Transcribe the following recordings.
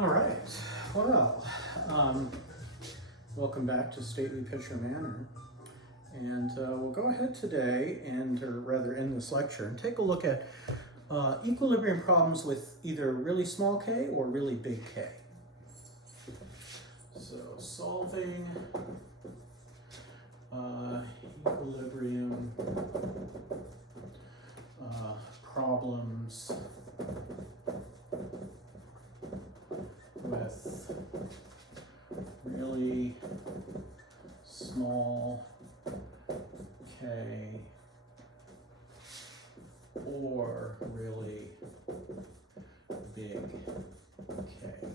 All right, well, welcome back to Stately Pitcher Manor. And we'll go ahead today, or rather in this lecture, and take a look at equilibrium problems with either really small k or really big K. So solving equilibrium problems with really small k or really big K.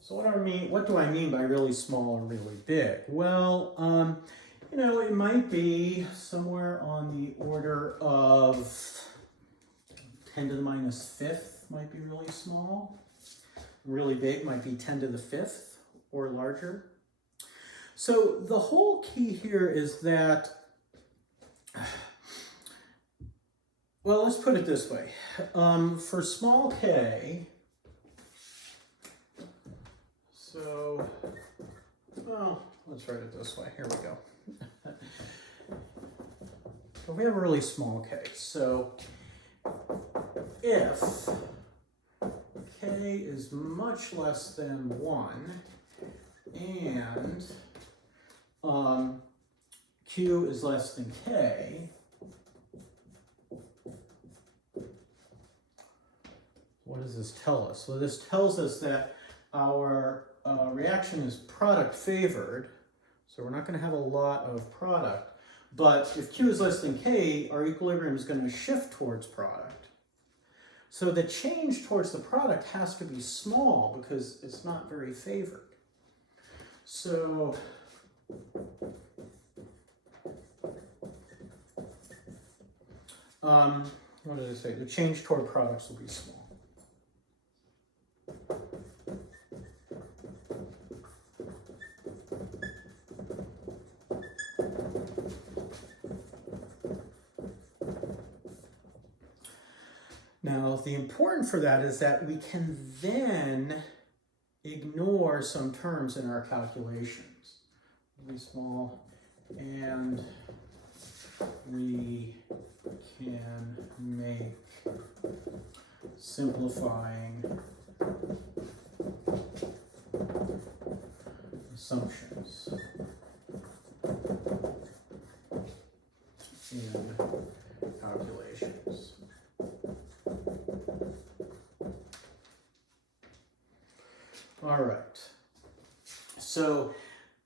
So what do I mean by really small or really big? Well, it might be somewhere on the order of 10 to the minus fifth might be really small. Really big might be 10 to the fifth or larger. So the whole key here is that, well, let's put it this way. For small k, let's write it this way. Here we go. So we have a really small k. So if k is much less than 1 and q is less than k, what does this tell us? Well, this tells us that our reaction is product favored, so we're not going to have a lot of product. But if q is less than k, our equilibrium is going to shift towards product. So the change towards the product has to be small because it's not very favored. So what did I say? The change toward products will be small. Now, the important for that is that we can then ignore some terms in our calculations. Really small, and we can make simplifying assumptions in calculations. All right, so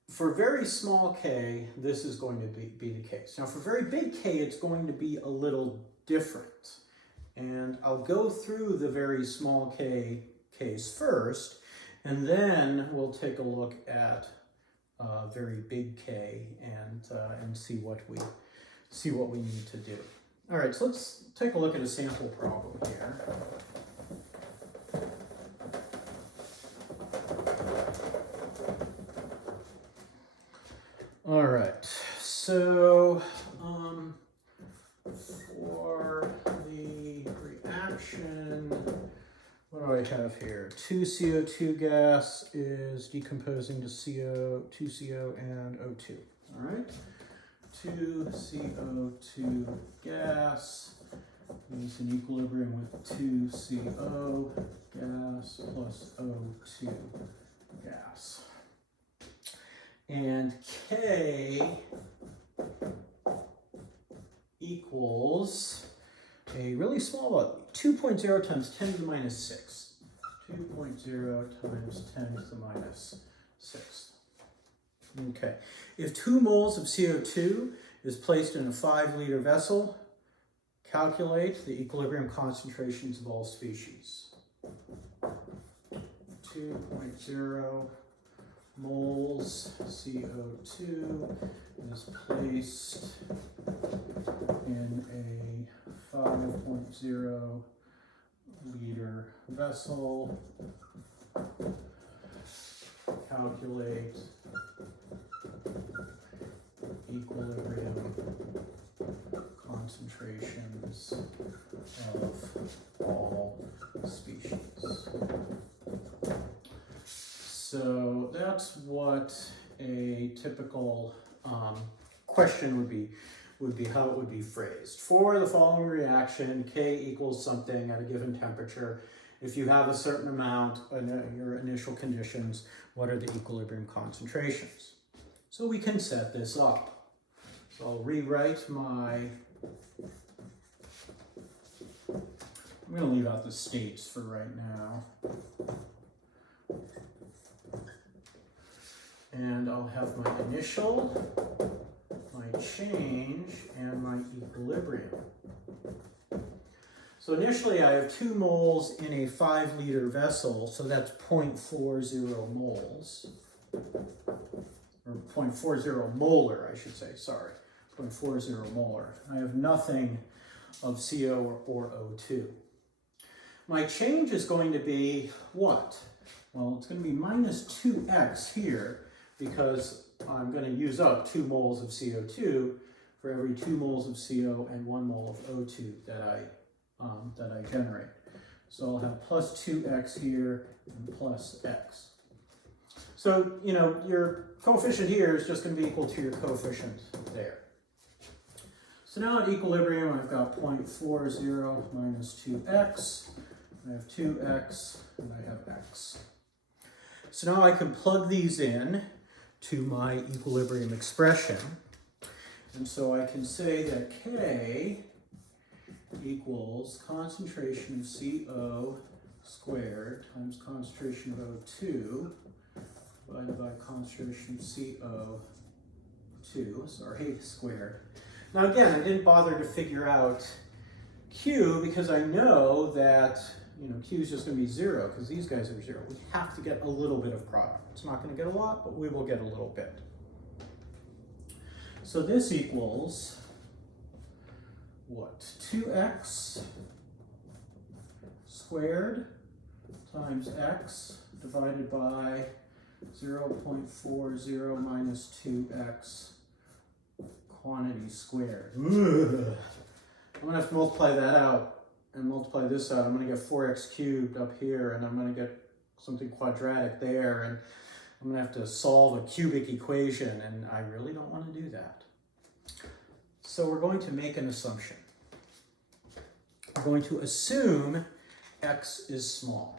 for very small k, this is going to be the case. Now for very big K, it's going to be a little different. And I'll go through the very small k case first, and then we'll take a look at very big K and see what we need to do. All right, so let's take a look at a sample problem here. All right, so for the reaction, what do I have here? 2CO2 gas is decomposing to 2CO and O2. All right, 2CO2 gas is in equilibrium with 2CO gas plus O2 gas. And K equals a really small value, 2.0 times 10 to the minus 6. 2.0 times 10 to the minus 6. Okay, if 2 moles of CO2 is placed in a 5-liter vessel, calculate the equilibrium concentrations of all species. 2.0 moles CO2 is placed in a 5.0 liter vessel. Calculate equilibrium concentrations of all species. So that's what a typical question would be how it would be phrased. For the following reaction, K equals something at a given temperature. If you have a certain amount in your initial conditions, what are the equilibrium concentrations? So we can set this up. So I'll rewrite I'm going to leave out the states for right now. And I'll have my initial, my change, and my equilibrium. So initially I have 2 moles in a 5-liter vessel, so that's 0.40 moles. Or 0.40 molar, I should say, sorry. 0.40 molar. I have nothing of CO or O2. My change is going to be what? Well, it's going to be minus 2x here, because I'm going to use up 2 moles of CO2 for every 2 moles of CO and 1 mole of O2 that I generate. So I'll have plus 2x here and plus x. So, you know, your coefficient here is just going to be equal to your coefficient there. So now at equilibrium, I've got 0.40 minus 2x. I have 2x and I have x. So now I can plug these in to my equilibrium expression. And so I can say that K equals concentration of CO squared times concentration of O2 divided by concentration of CO2, squared. Now again, I didn't bother to figure out Q because I know that, you know, Q is just going to be 0 because these guys are 0. We have to get a little bit of product. It's not going to get a lot, but we will get a little bit. So this equals what? 2x squared times x divided by 0.40 minus 2x quantity squared. Ugh. I'm going to have to multiply that out and multiply this out. I'm going to get 4x cubed up here, and I'm going to get something quadratic there, and I'm going to have to solve a cubic equation, and I really don't want to do that. So we're going to make an assumption. We're going to assume x is small.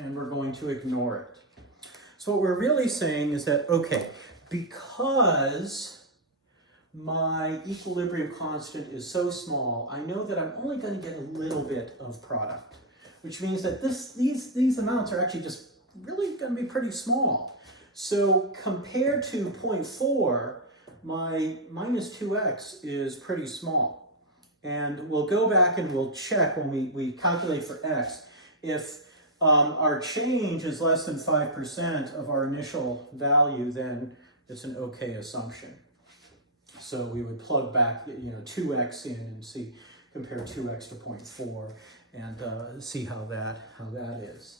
And we're going to ignore it. So what we're really saying is that, okay, because my equilibrium constant is so small, I know that I'm only going to get a little bit of product, which means that these amounts are actually just really going to be pretty small. So compared to 0.4, my minus 2x is pretty small. And we'll go back and we'll check when we calculate for x if our change is less than 5% of our initial value, then it's an okay assumption. So we would plug back, 2x in and compare 2x to 0.4 and see how that is.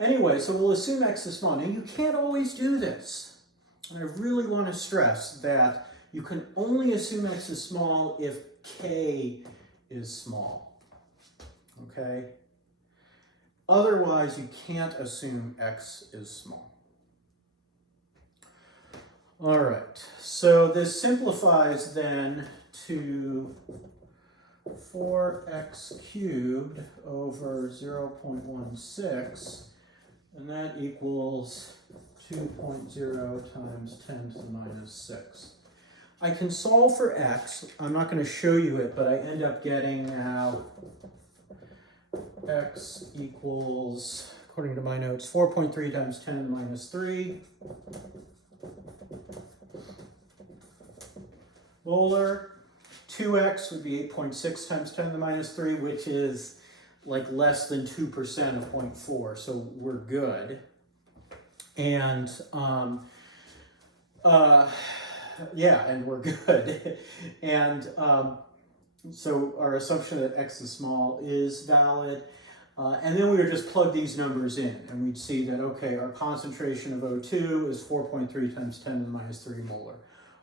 Anyway, so we'll assume x is small. Now you can't always do this. And I really want to stress that you can only assume x is small if k is small. Okay? Otherwise, you can't assume x is small. All right, so this simplifies then to 4x cubed over 0.16, and that equals 2.0 times 10 to the minus 6. I can solve for x. I'm not going to show you it, but I end up getting now x equals, according to my notes, 4.3 times 10 to the minus 3 molar. 2x would be 8.6 times 10 to the minus 3, which is like less than 2% of 0.4, so we're good. And and we're good. And so our assumption that x is small is valid. And then we would just plug these numbers in, and we'd see that, okay, our concentration of O2 is 4.3 times 10 to the minus 3 molar.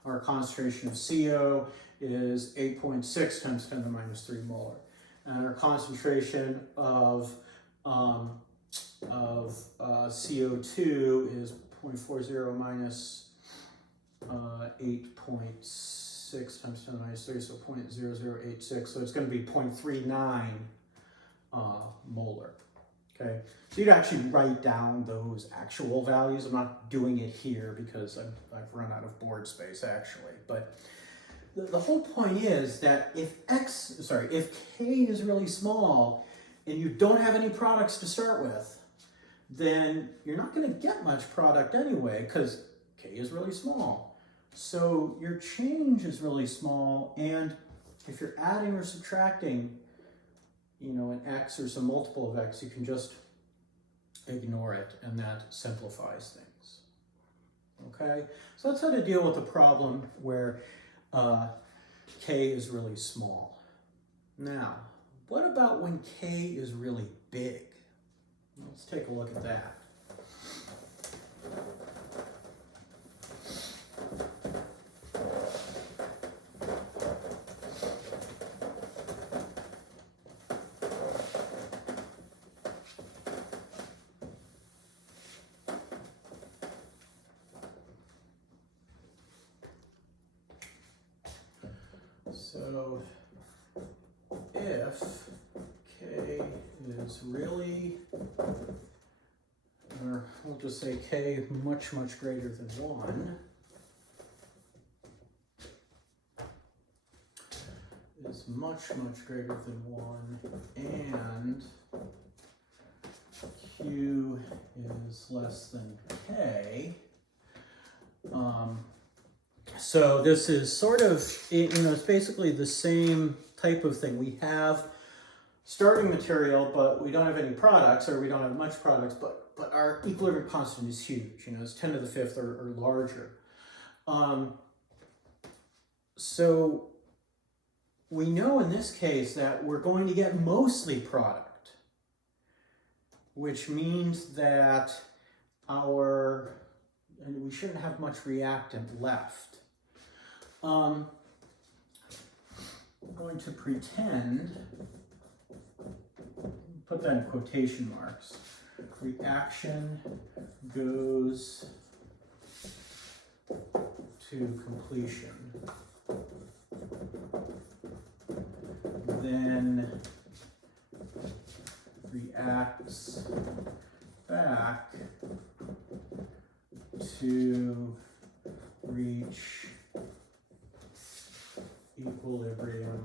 Our concentration of CO is 8.6 times 10 to the minus 3 molar. And our concentration of CO2 is 0.40 minus 8.6 times 10 to the minus 3, so 0.0086. So it's going to be 0.39 molar. Okay, so you'd actually write down those actual values. I'm not doing it here because I've run out of board space actually, but the whole point is that if K is really small and you don't have any products to start with, then you're not going to get much product anyway because K is really small. So your change is really small, and if you're adding or subtracting, you know, an X or some multiple of X, you can just ignore it, and that simplifies things. Okay, so that's how to deal with the problem where K is really small. Now, what about when K is really big? Let's take a look at that. So if K is really, or we'll just say K much, much greater than 1, is much, much greater than 1, and Q is less than K, so this is sort of, you know, it's basically the same type of thing. We have starting material, but we don't have any products, or we don't have much products, but our equilibrium constant is huge. You know, it's 10 to the 5th or larger. So we know in this case that we're going to get mostly product, which means that we shouldn't have much reactant left. I'm going to pretend, put that in quotation marks, reaction goes to completion. Then reacts back to reach equilibrium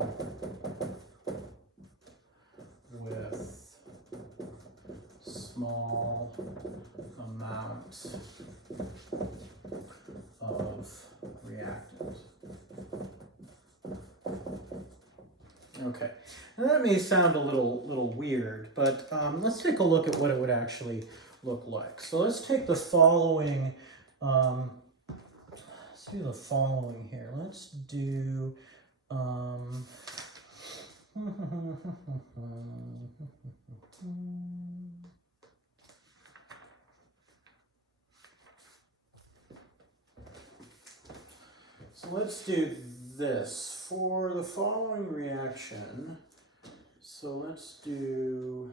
with small amount of reactant. Okay, now that may sound a little weird, but let's take a look at what it would actually look like. So let's take the following, let's do the following here. Let's do, so let's do this for the following reaction. So let's do,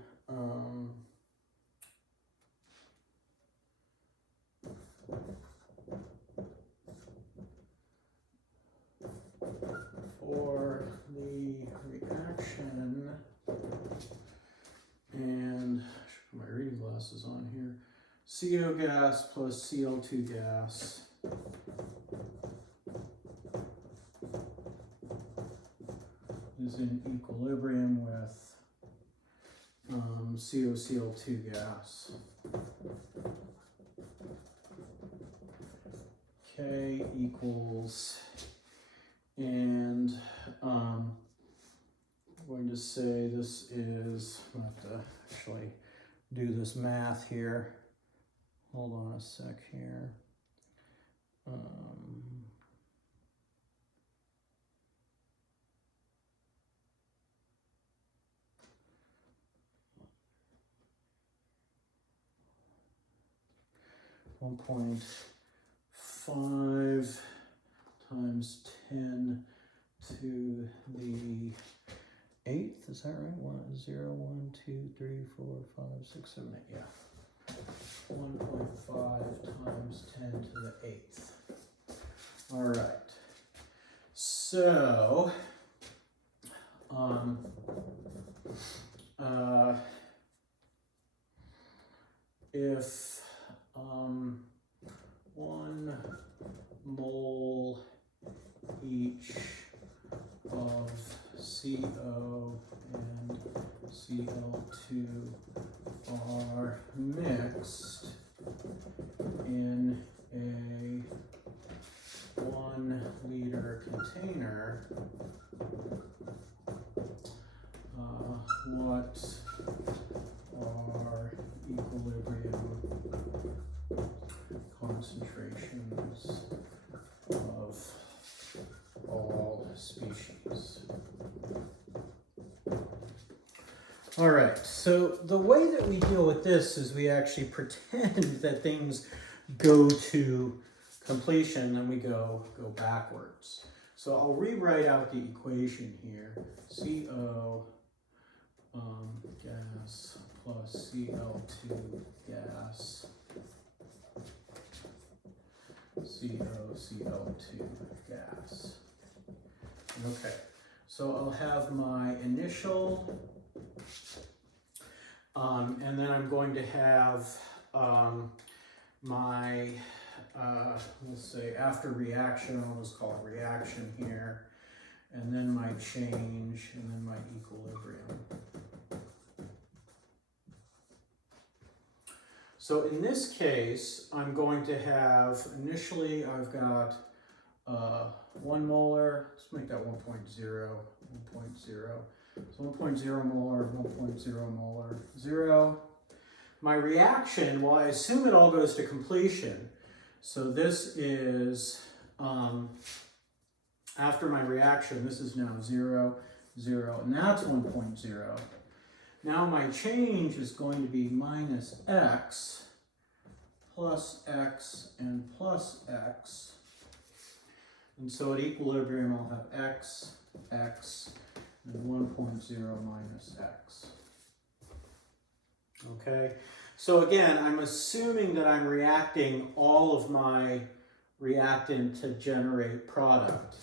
for the reaction, and I should put my reading glasses on here, CO gas plus Cl2 gas is in equilibrium with CoCl2 gas. K equals, and I'm going to say this is, I'm going to have to actually do this math here. Hold on a sec here. 1.5 times 10 to the 8th. Is that right? 0, 1, 2, 3, 4, 5, 6, 7, 8. Yeah. 1.5 times 10 to the 8th. All right. So, if 1 mole each of CO and Cl2 are mixed in a 1 liter container, what are equilibrium concentrations of all species? All right, so the way that we deal with this is we actually pretend that things go to completion and we go backwards. So I'll rewrite out the equation here. CO gas plus Cl2 gas, Cl2 gas. Okay, so I'll have my initial, and then I'm going to have my, let's say after reaction, I'll just call it reaction here, and then my change, and then my equilibrium. So in this case, I'm going to have, initially I've got 1 molar, let's make that 1.0, 1.0. So 1.0 molar, 1.0 molar, 0. My reaction, well, I assume it all goes to completion. So this is, after my reaction, this is now 0, 0, and that's 1.0. Now my change is going to be minus x, and plus x. And so at equilibrium, I'll have x, and 1.0 minus x. Okay, so again, I'm assuming that I'm reacting all of my reactant to generate product.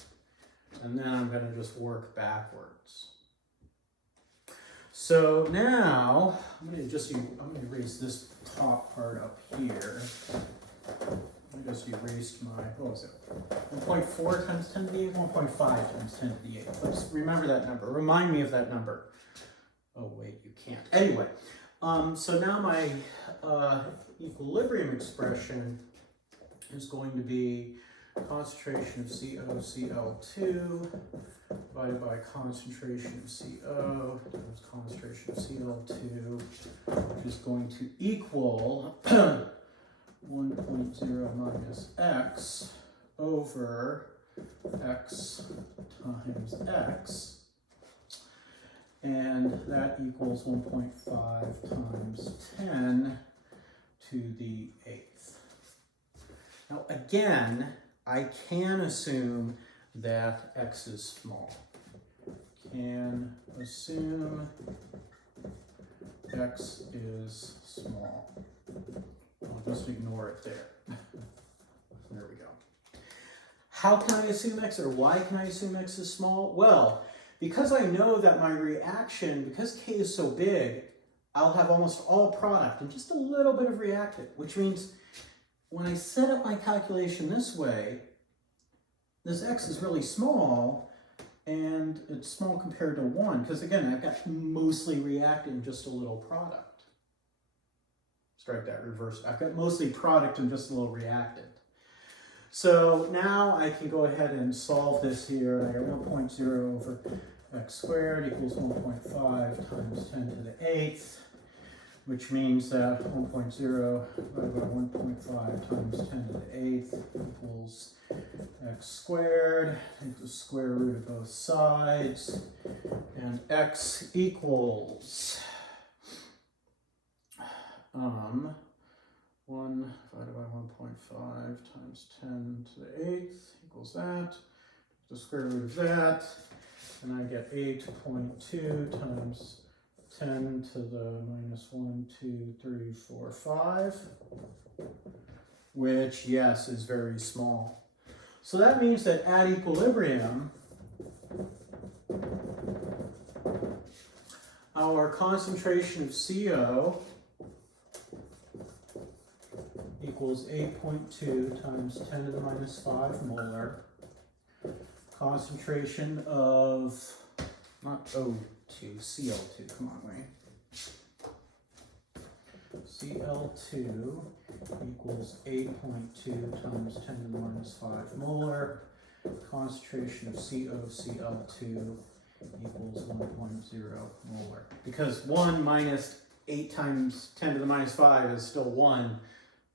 And then I'm going to just work backwards. So now, I'm going to erase this top part up here. I just erased my, what was it? 1.4 times 10 to the 8, 1.5 times 10 to the 8. Let's remember that number. Remind me of that number. Oh, wait, you can't. Anyway, so now my equilibrium expression is going to be concentration of COCl2 divided by concentration of CO times concentration of Cl2, which is going to equal 1.0 minus x over x times x, and that equals 1.5 times 10 to the 8th. Now again, I can assume that x is small. Can assume x is small. I'll just ignore it there. There we go. How can I assume x, or why can I assume x is small? Well, because I know that my reaction, because K is so big, I'll have almost all product and just a little bit of reactant, which means when I set up my calculation this way, this x is really small, and it's small compared to 1, because again, I've got mostly reactant and just a little product. Strike that, reverse. I've got mostly product and just a little reactant. So now I can go ahead and solve this here. I got 1.0 over x squared equals 1.5 times 10 to the 8th, which means that 1.0 divided by 1.5 times 10 to the 8th equals x squared. Take the square root of both sides, and x equals 1 divided by 1.5 times 10 to the 8th equals that. The square root of that, and I get 8.2 times 10 to the minus 1, 2, 3, 4, 5, which, yes, is very small. So that means that at equilibrium, our concentration of CO equals 8.2 times 10 to the minus 5 molar. Concentration of, not O2, Cl2, come on, Wayne. Cl2 equals 8.2 times 10 to the minus 5 molar. Concentration of COCl2 equals 1.0 molar. Because 1 minus 8 times 10 to the minus 5 is still 1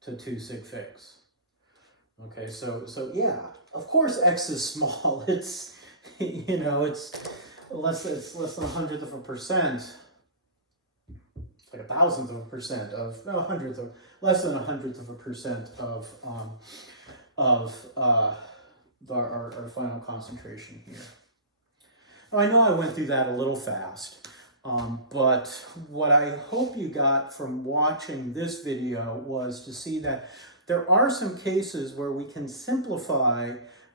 to 2 sig figs. Okay, so yeah, of course X is small. It's, you know, it's less than 1/100th of a percent. It's like 1,000th of a percent of, no, 100th of, less than 100th of a percent of our final concentration here. Now, I know I went through that a little fast, but what I hope you got from watching this video was to see that there are some cases where we can simplify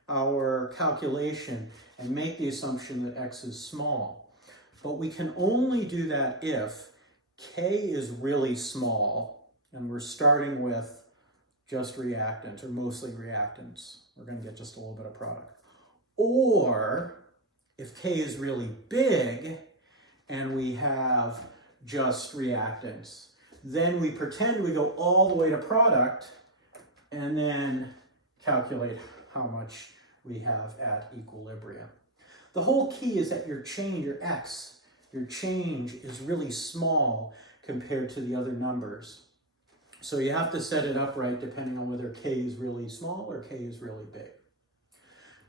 our calculation and make the assumption that X is small. But we can only do that if K is really small and we're starting with just reactants or mostly reactants. We're going to get just a little bit of product. Or if K is really big and we have just reactants, then we pretend we go all the way to product and then calculate how much we have at equilibrium. The whole key is that your change, your X, your change is really small compared to the other numbers. So you have to set it up right depending on whether K is really small or K is really big.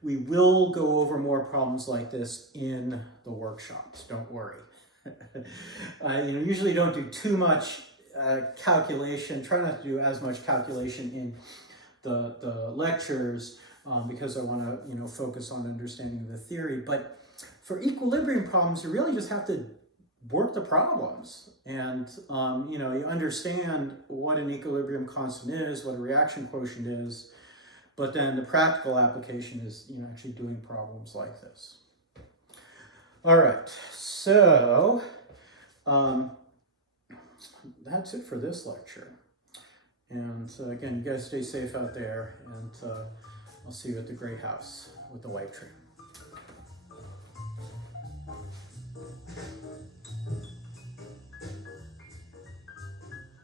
We will go over more problems like this in the workshops, don't worry. Usually don't do too much calculation, try not to do as much calculation in the lectures because I want to focus on understanding the theory. But for equilibrium problems, you really just have to work the problems, and you understand what an equilibrium constant is, what a reaction quotient is. But then the practical application is actually doing problems like this. All right, so that's it for this lecture. And again, you guys stay safe out there, and I'll see you at the Great House with the white tree.